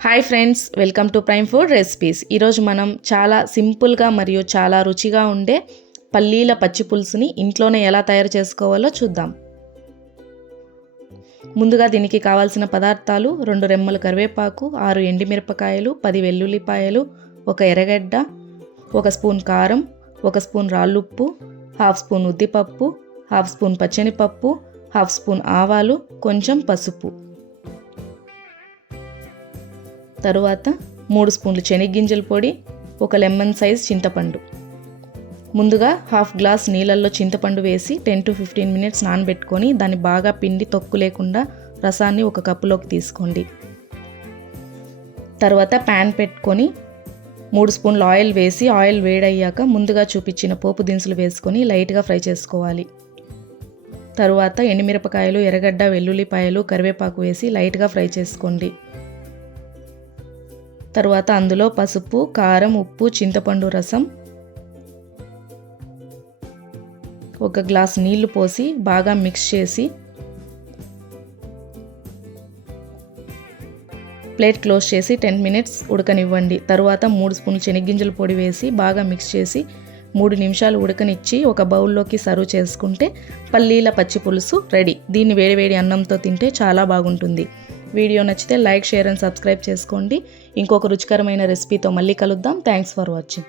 Hi friends, welcome to prime food recipes. ఈరోజు మనం చాలా సింపుల్గా మరియు చాలా రుచిగా ఉండే పల్లీల పచ్చి పులుసుని ఇంట్లోనే ఎలా తయారు చేసుకోవాలో చూద్దాం. ముందుగా దీనికి కావాల్సిన పదార్థాలు: 2 రెమ్మల కరివేపాకు, 6 ఎండుమిరపకాయలు, 10 వెల్లుల్లిపాయలు, 1 ఎర్రగడ్డ, 1 స్పూన్ కారం, 1 స్పూన్ రాళ్ళుప్పు, 1/2 స్పూన్ ఉద్దిపప్పు, 1/2 స్పూన్ పచ్చనిపప్పు, 1/2 స్పూన్ ఆవాలు, కొంచెం పసుపు. తరువాత 3 స్పూన్లు శనగగింజల పొడి, 1 లెమన్ సైజ్ చింతపండు. ముందుగా 1/2 గ్లాస్ నీళ్ళల్లో చింతపండు వేసి 10 to 15 మినిట్స్ నానబెట్టుకొని దాన్ని బాగా పిండి తొక్కు లేకుండా రసాన్ని ఒక కప్పులోకి తీసుకోండి. తర్వాత ప్యాన్ పెట్టుకొని 3 స్పూన్లు ఆయిల్ వేసి ఆయిల్ వేడయ్యాక ముందుగా చూపించిన పోపు దినుసులు వేసుకొని లైట్గా ఫ్రై చేసుకోవాలి. తరువాత ఎండుమిరపకాయలు, ఎర్రగడ్డ, వెల్లుల్లిపాయలు, కరివేపాకు వేసి లైట్గా ఫ్రై చేసుకోండి. తరువాత అందులో పసుపు, కారం, ఉప్పు, చింతపండు రసం, 1 గ్లాస్ నీళ్లు పోసి బాగా మిక్స్ చేసి ప్లేట్ క్లోజ్ చేసి 10 మినిట్స్ ఉడకనివ్వండి. తరువాత 3 స్పూన్లు శనగగింజల పొడి వేసి బాగా మిక్స్ చేసి 3 నిమిషాలు ఉడకనిచ్చి ఒక బౌల్లోకి సర్వ్ చేసుకుంటే పల్లీల పచ్చి పులుసు రెడీ. దీన్ని వేడివేడి అన్నంతో తింటే చాలా బాగుంటుంది. వీడియో నచ్చితే లైక్, షేర్ అండ్ సబ్స్క్రైబ్ చేసుకోండి. ఇంకొక రుచికరమైన రెసిపీతో మళ్ళీ కలుద్దాం. Thanks for watching.